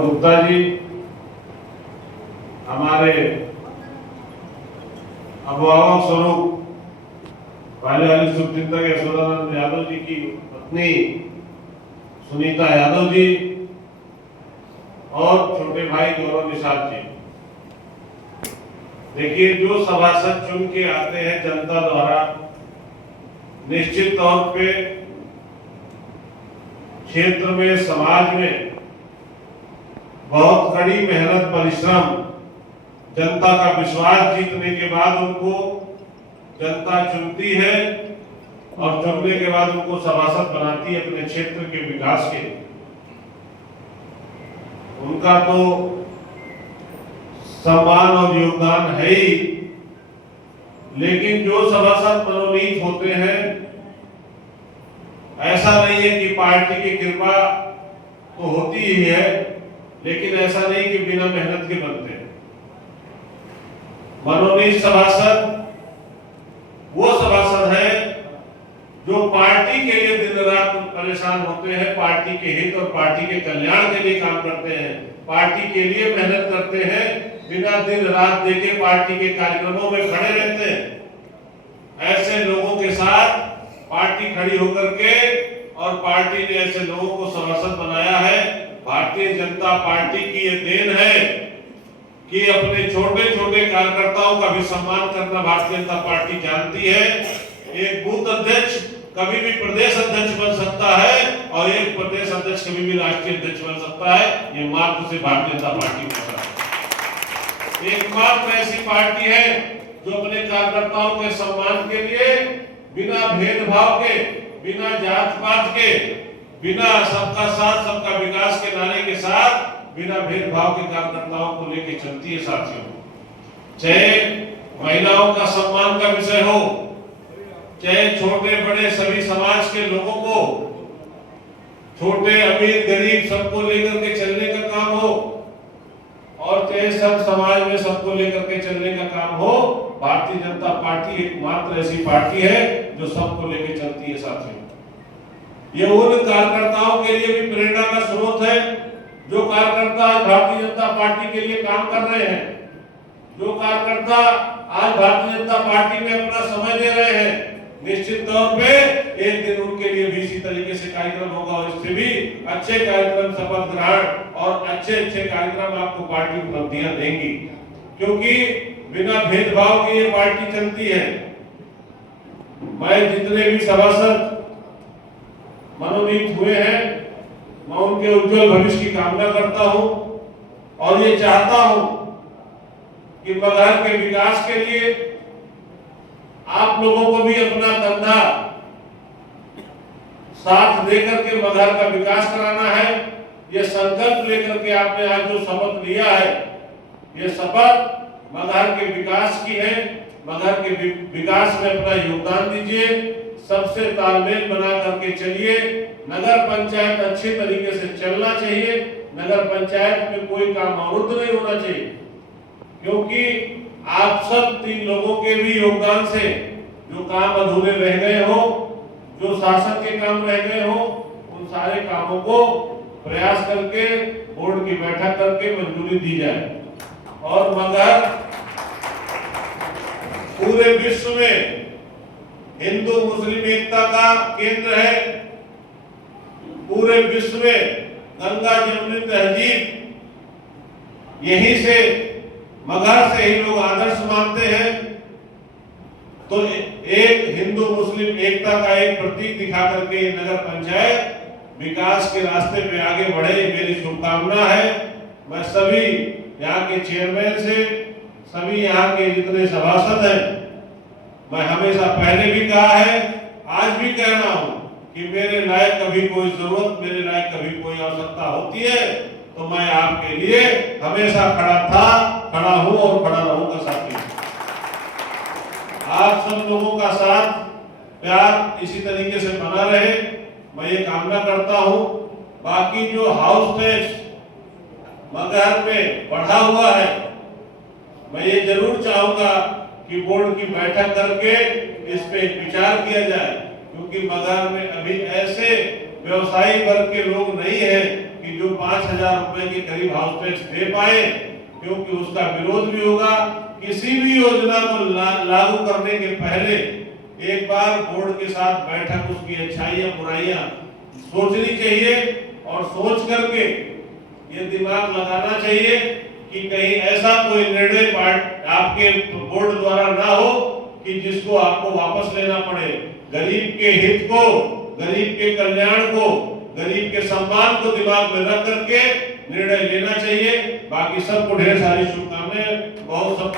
और गुप्ता जी, हमारे अभिभावक स्वरूप बालियाली सुचिंतक यशोदानंद यादव जी की पत्नी सुनीता यादव जी और छोटे भाई गौरव निषाद जी। देखिए, जो सभासद चुन के आते हैं जनता द्वारा, निश्चित तौर पे क्षेत्र में, समाज में बहुत कड़ी मेहनत, परिश्रम, जनता का विश्वास जीतने के बाद उनको जनता चुनती है और चुनने के बाद उनको सभासद बनाती है अपने क्षेत्र के विकास के। उनका तो सम्मान और योगदान है ही, लेकिन जो सभासद मनोनीत होते हैं, ऐसा नहीं है कि पार्टी की कृपा तो होती ही है, लेकिन ऐसा नहीं कि बिना मेहनत के बनते। मनोनीत सभासद वो सभासद है जो पार्टी के लिए दिन रात परेशान होते हैं, पार्टी के हित और पार्टी के कल्याण के लिए काम करते हैं, पार्टी के लिए मेहनत करते हैं, बिना दिन रात देखे पार्टी के कार्यक्रमों में खड़े रहते हैं। ऐसे लोगों के साथ पार्टी खड़ी होकर के, और पार्टी ने ऐसे लोगों को सभासद बनाया है। भारतीय जनता पार्टी की ये देन है कि अपने छोटे छोटे कार्यकर्ताओं का भी सम्मान करना भारतीय जनता पार्टी जानती है। एक बूथ अध्यक्ष कभी भी प्रदेश अध्यक्ष बन सकता है और एक प्रदेश अध्यक्ष कभी भी राष्ट्रीय अध्यक्ष बन सकता है। ये मात्र से भारतीय जनता पार्टी का एकमात्र ऐसी पार्टी है जो अपने कार्यकर्ताओं के सम्मान के लिए बिना भेदभाव के, बिना जात पात के, बिना सबका साथ सबका विकास के नारे के साथ, बिना भेदभाव के कार्यकर्ताओं को लेकर चलती है। साथियों, चाहे महिलाओं का सम्मान का विषय हो, चाहे छोटे बड़े सभी समाज के लोगों को, छोटे अमीर गरीब सबको लेकर के चलने का काम हो, और चाहे सब समाज में सबको लेकर के चलने का काम हो, भारतीय जनता पार्टी एकमात्र ऐसी पार्टी है जो सबको लेकर चलती है। साथियों, ये उन कार्यकर्ताओं के लिए भी प्रेरणा का स्रोत है जो कार्यकर्ता आज भारतीय जनता पार्टी के लिए काम कर रहे हैं, जो कार्यकर्ता आज भारतीय जनता पार्टी में अपना समय दे रहे हैं। निश्चित तौर पे एक दिन उनके लिए भी इसी तरीके से कार्यक्रम होगा, और इससे भी अच्छे कार्यक्रम, शपथ ग्रहण और अच्छे अच्छे कार्यक्रम आपको पार्टी उपलब्धियां देंगी, क्योंकि बिना भेदभाव के ये पार्टी चलती है। मैं जितने भी सभासद मनोनीत हुए हैं, मैं उनके उज्जवल भविष्य की कामना करता हूं और ये चाहता हूं कि मगहर के विकास के लिए आप लोगों को भी अपना कंधा साथ देकर के मगहर का विकास कराना है। ये संकल्प लेकर के आपने आज जो शपथ लिया है, ये शपथ मगहर के विकास की है। मगहर के विकास में अपना योगदान दीजिए, सबसे तालमेल बना करके चलिए। नगर पंचायत अच्छे तरीके से चलना चाहिए, नगर पंचायत में कोई काम अवरुद्ध नहीं होना चाहिए, क्योंकि आप सब 3 लोगों के भी योगदान से जो काम अधूरे रह गए हो, जो शासन के काम रह गए हो, उन सारे कामों को प्रयास करके बोर्ड की बैठक करके मंजूरी दी जाए। और मगहर पूरे विश्व में हिंदू मुस्लिम एकता का केंद्र है। पूरे विश्व में गंगा जमुनी तहजीब यहीं से, मगहर से ही लोग आदर्श मानते हैं। तो एक हिंदू मुस्लिम एकता का एक प्रतीक दिखा करके नगर पंचायत विकास के रास्ते पे आगे बढ़े, मेरी शुभकामना है। मैं सभी यहाँ के चेयरमैन से, सभी यहाँ के जितने सभासद हैं, मैं हमेशा पहले भी कहा है, आज भी कह रहा हूँ कि मेरे लायक कभी कोई जरूरत, मेरे लायक कभी कोई आवश्यकता होती है तो मैं आपके लिए हमेशा खड़ा था, खड़ा हूँ और खड़ा रहूंगा। साथियों, आप सब लोगों का साथ प्यार इसी तरीके से बना रहे, मैं ये कामना करता हूँ। बाकी जो हाउस टैक्स मगहर में बढ़ा हुआ है, मैं ये जरूर चाहूंगा कि बोर्ड की बैठक करके इस पे विचार किया जाए, क्योंकि मगहर में अभी ऐसे व्यवसायी वर्ग के लोग नहीं है कि जो 5 10,000 रुपए के करीब हाउस टैक्स दे पाए, क्योंकि उसका विरोध भी होगा। किसी भी योजना को लागू करने के पहले एक बार बोर्ड के साथ बैठक, उसकी अच्छाइयां बुराइयां सोचनी चाहिए और सोच करके ये दिमाग लगाना चाहिए कि कहीं ऐसा कोई निर्णय आपके बोर्ड द्वारा ना हो कि जिसको आपको वापस लेना पड़े। गरीब के हित को, गरीब के कल्याण को, गरीब के सम्मान को दिमाग में रख करके निर्णय लेना चाहिए। बाकी सबको ढेर सारी शुभकामनाएं। बहुत सब